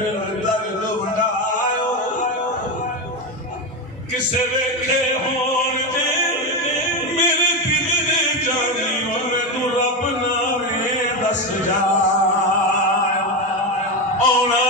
پھر درد بڑھائو کسے ویکھے ہون دے میرے دل نے جانی اور تو رب نامے دس جائے اونا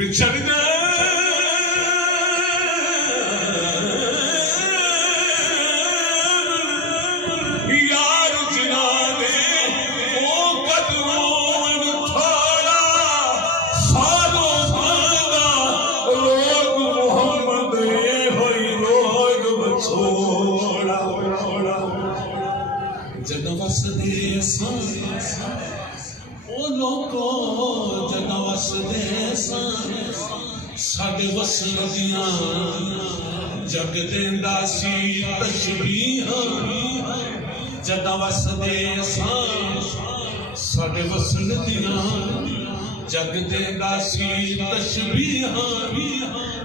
بچھڑ گئے یار جنانے وہ قدرون تھوڑا سالوں بعدا لوگ محمد ہوئی لوگ بچھوڑا جد وسدے سان وہ لوگوں جد وسدے ساڈے وصل دیاں جگ دیندا سی تشبیہاں جداں وسدے ساں ساڈے وصل دیاں جگ دیندا سی تشبیہاں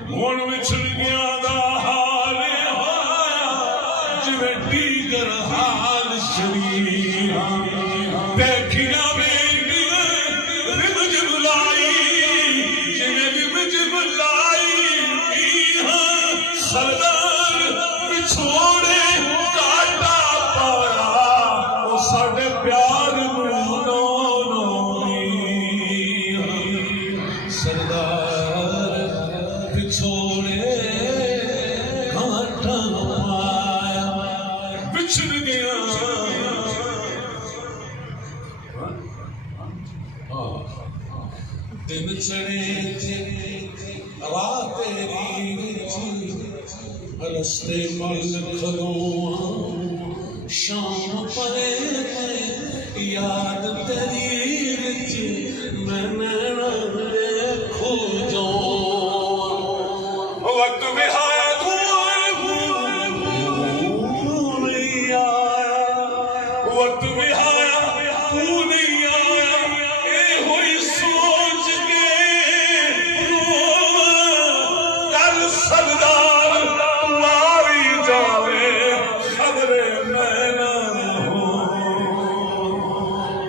ہن وچھڑیاں دا حال ہویا جویں دیگر حال شریعاں دیکھیاں سردار بچھوڑے کاٹا پایا وہ ساڑھے پیار نونی سردار بچھوڑے کاٹا پایا بچھڑ گیا دن چڑھے تھے رات تیری رستے مل کھلوں شام پرے یاد تیری وچ میں نینا دیکھو جو وقت بہایا تو نہیں آیا وقت بہایا تو نہیں آیا اے ہوئی سوچ کے کل سردار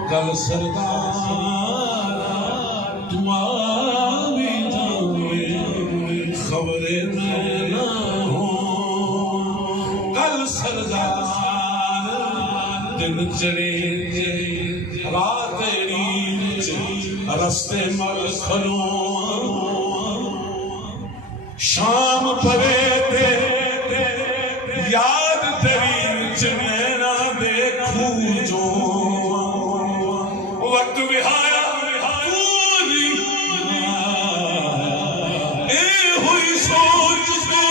کل سردار تمہاری جانے خبر میں نہ ہو کل سردار دن چڑھے رات تیری رستے مل کھلوں شام پرے تے یاد تیری چمینا دیکھوں جو وقت بہایا پوری اے ہوئی سوچ سے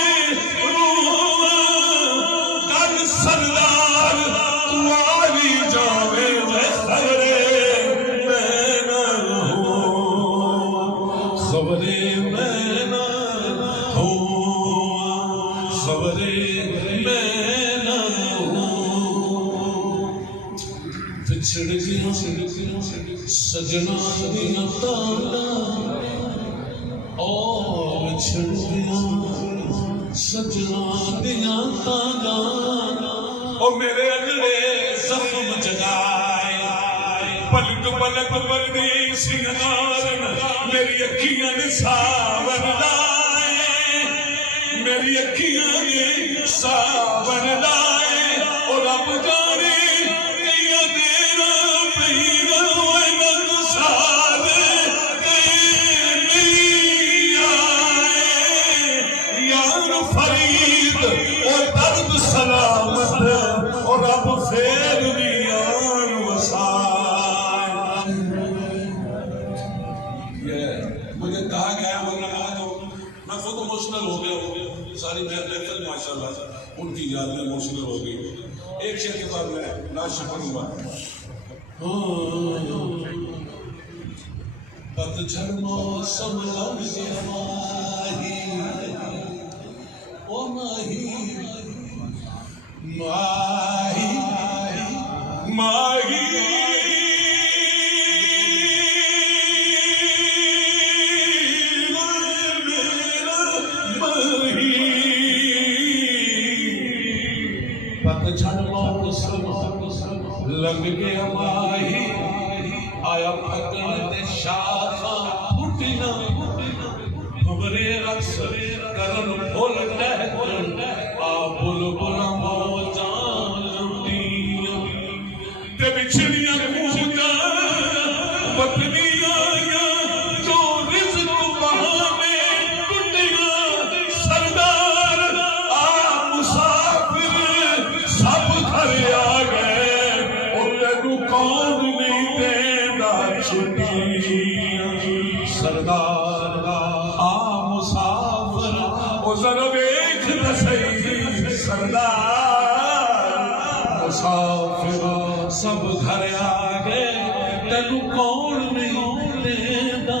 کل سردار تمہاری جاوے میں خبرے میں نہ ہوں خبرے میں نہ ہوں خبرے میں نہ ہوں بچھڑ گیا سجنا دیا تانا او بچھڑ گیا سجنا دیا تانا او میرے اگلے زخم جگائے پلک پلک بردی سنگار میری اکھیاں نے صابر لائے میری اکھیاں نے صابر لائے اور رب جانے سلامت اور رب فیر دیان وسائے مجھے کہا گیا ایموشنل ہو گیا، ساری محفل ماشاءاللہ ان کی یاد میں ایموشنل ہو گئی. ایک شعر کے بعد میں لا شکر ہوا. پتجھڑ موسم لمحے ماہی او ماہی ماہی ماہی پتجھڑ موسم لگ گیا ماہی آیا پھکن دے شاخاں پھٹنا ہمارے رقص کرن بھول ٹہکن آ بلبلاں موجاں لٹیاں تے بچھڑیاں کوجاں وطنی آیاں جو رزق بہانے ٹٹیاں سردار آ مسافر سب گھر آ گئے اور تینوں کون نہیں دیندا چھٹیاں سردار آ مسافر او ذرا ویکھ تے صحیح سردار مسافر سب گھر آ گئے تینوں کون نہیں دیندا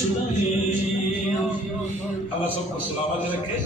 چھٹیاں. اللہ سب کو سلامت رکھے.